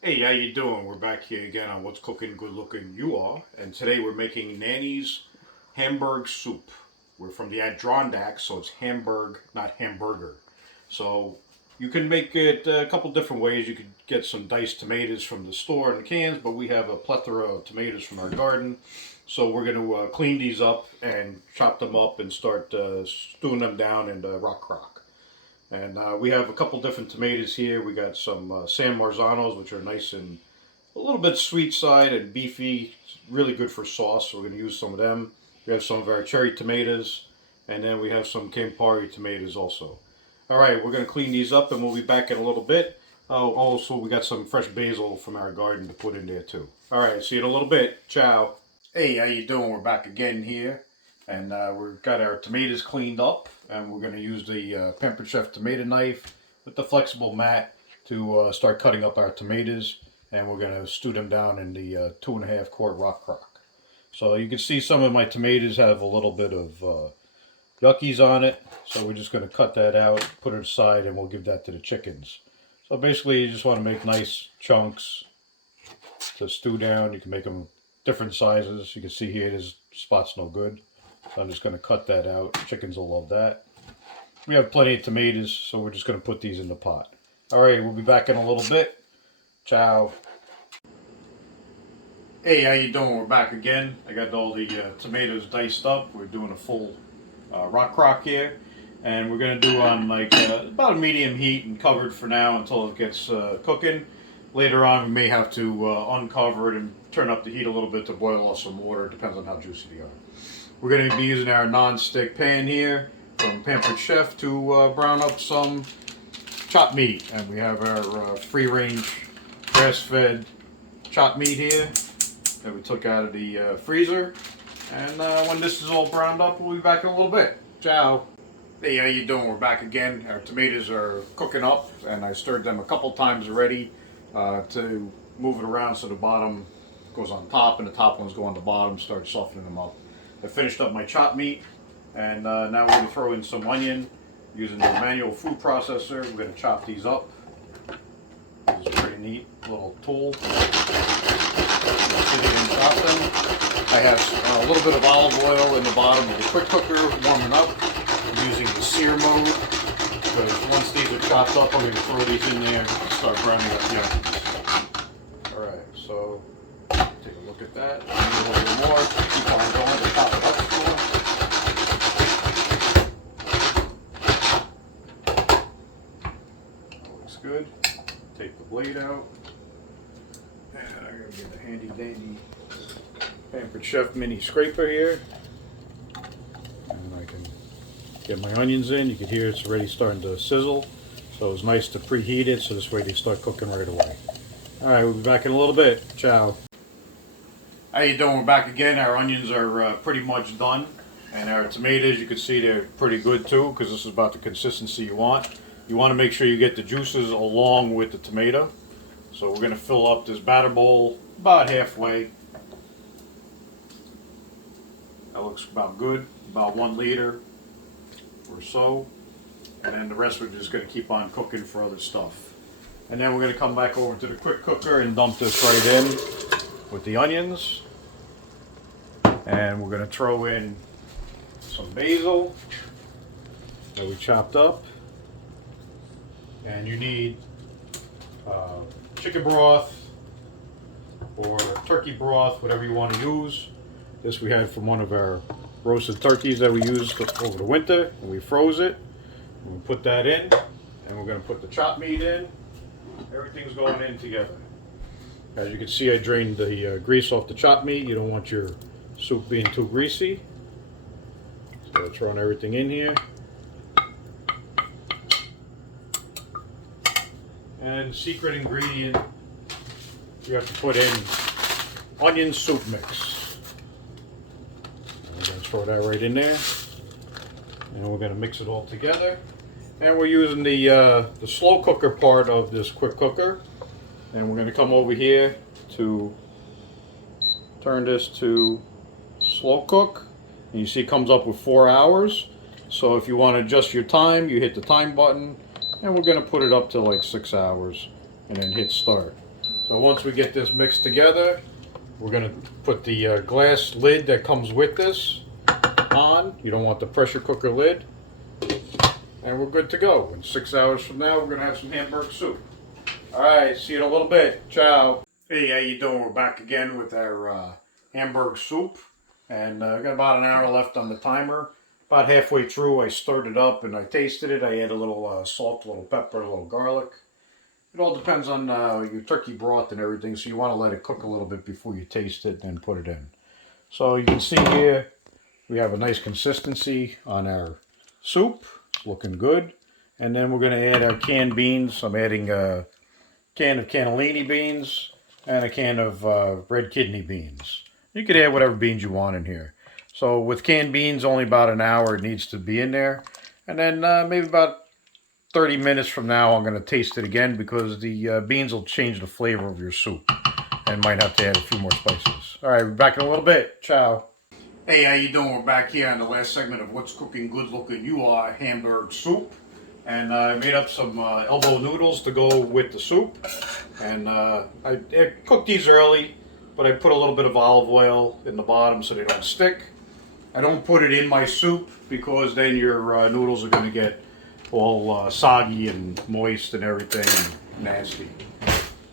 Hey, how you doing? We're back here again on What's Cooking Good Looking You Are, and today we're making Nanny's Hamburg soup. We're from the Adirondack, so it's Hamburg, not hamburger. So you can make it a couple different ways. You could get some diced tomatoes from the store in the cans, but we have a plethora of tomatoes from our garden. So we're going to clean these up and chop them up and start stewing them down in the crock. And we have a couple different tomatoes here. We got some San Marzanos, which are nice and a little bit sweet side and beefy. It's really good for sauce, so we're going to use some of them. We have some of our cherry tomatoes, and then we have some Campari tomatoes also. All right, we're going to clean these up, and we'll be back in a little bit. Oh, also, we got some fresh basil from our garden to put in there too. All right, see you in a little bit. Ciao. Hey, how you doing? We're back again here, and we've got our tomatoes cleaned up, and we're going to use the Pampered Chef tomato knife with the flexible mat to start cutting up our tomatoes, and we're going to stew them down in the 2.5 quart rock crock. So you can see some of my tomatoes have a little bit of yuckies on it, so we're just going to cut that out, put it aside, and we'll give that to the chickens. So basically you just want to make nice chunks to stew down. You can make them different sizes. You can see here this spot's no good, so I'm just going to cut that out. Chickens will love that. We have plenty of tomatoes, so we're just going to put these in the pot. All right, we'll be back in a little bit. Ciao. Hey, how you doing? We're back again. I got all the tomatoes diced up. We're doing a full rock crock here, and we're going to do on like about a medium heat and covered for now until it gets cooking. Later on, we may have to uncover it and turn up the heat a little bit to boil off some water. It depends on how juicy they are. We're going to be using our non-stick pan here from Pampered Chef to brown up some chopped meat. And we have our free-range, grass-fed chopped meat here that we took out of the freezer. And when this is all browned up, we'll be back in a little bit. Ciao. Hey, how you doing? We're back again. Our tomatoes are cooking up, and I stirred them a couple times already to move it around so the bottom goes on top and the top ones go on the bottom, start softening them up. I finished up my chopped meat, and now we're going to throw in some onion using the manual food processor. We're going to chop these up. This is a pretty neat little tool. Sit here and chop them. I have a little bit of olive oil in the bottom of the quick cooker warming up. I'm using the sear mode because once these are chopped up, I'm going to throw these in there and start browning up the onions. Alright, so take a look at that. A little bit more. Keep on going to top it up some more. That looks good. Take the blade out. And I'm going to get a handy dandy Pampered Chef mini scraper here. And I can get my onions in. You can hear it's already starting to sizzle. So it's nice to preheat it so this way they start cooking right away. Alright, we'll be back in a little bit. Ciao. How you doing? We're back again. Our onions are pretty much done. And our tomatoes, you can see they're pretty good too, because this is about the consistency you want. You want to make sure you get the juices along with the tomato. So we're going to fill up this batter bowl about halfway. That looks about good, about 1 liter or so. And then the rest we're just going to keep on cooking for other stuff. And then we're going to come back over to the quick cooker and dump this right in with the onions. And we're going to throw in some basil that we chopped up. And you need chicken broth or turkey broth, whatever you want to use. This we had from one of our roasted turkeys that we used over the winter, and we froze it. We put that in, and we're going to put the chopped meat in. Everything's going in together. As you can see, I drained the grease off the chopped meat. You don't want your soup being too greasy. So I'm throwing everything in here. And secret ingredient, you have to put in onion soup mix. I'm going to throw that right in there. And we're going to mix it all together. And we're using the slow cooker part of this quick cooker. And we're going to come over here to turn this to slow cook. And you see it comes up with 4 hours. So if you want to adjust your time, you hit the time button. And we're going to put it up to like 6 hours and then hit start. So once we get this mixed together, we're going to put the glass lid that comes with this on. You don't want the pressure cooker lid. And we're good to go. In 6 hours from now, we're going to have some Hamburg soup. Alright, see you in a little bit. Ciao. Hey, how you doing? We're back again with our Hamburg soup. And I got about an hour left on the timer. About halfway through, I stirred it up and I tasted it. I add a little salt, a little pepper, a little garlic. It all depends on your turkey broth and everything, so you want to let it cook a little bit before you taste it and then put it in. So you can see here, we have a nice consistency on our soup. It's looking good. And then we're going to add our canned beans. I'm adding a can of cannellini beans and a can of red kidney beans. You could add whatever beans you want in here. So with canned beans, only about an hour it needs to be in there. And then maybe about 30 minutes from now, I'm going to taste it again because the beans will change the flavor of your soup and might have to add a few more spices. All right, we're back in a little bit. Ciao. Hey, how you doing? We're back here on the last segment of What's Cooking Good Looking You Are Hamburg Soup. And I made up some elbow noodles to go with the soup. And I cooked these early, but I put a little bit of olive oil in the bottom so they don't stick. I don't put it in my soup because then your noodles are going to get all soggy and moist and everything and nasty.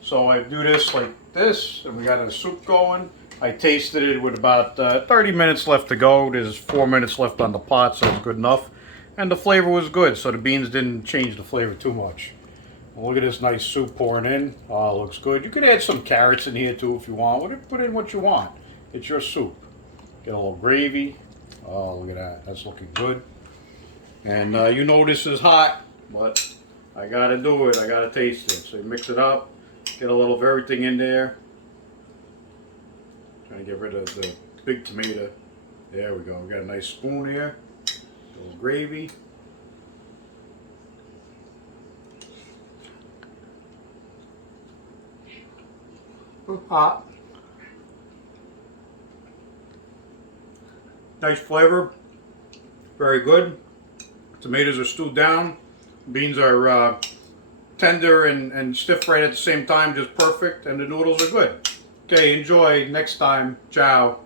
So I do this like this, and we got a soup going. I tasted it with about 30 minutes left to go. There's 4 minutes left on the pot, so it's good enough. And the flavor was good, so the beans didn't change the flavor too much. Well, look at this nice soup pouring in. Oh, looks good. You could add some carrots in here too if you want. Put in what you want. It's your soup. Get a little gravy. Oh, look at that. That's looking good. And you know this is hot, but I gotta do it. I gotta taste it. So you mix it up, get a little of everything in there. Trying to get rid of the big tomato. There we go. We got a nice spoon here. A little gravy. Hot. Nice flavor. Very good. Tomatoes are stewed down. Beans are tender and stiff right at the same time, just perfect. And the noodles are good. Okay, enjoy. Next time. Ciao.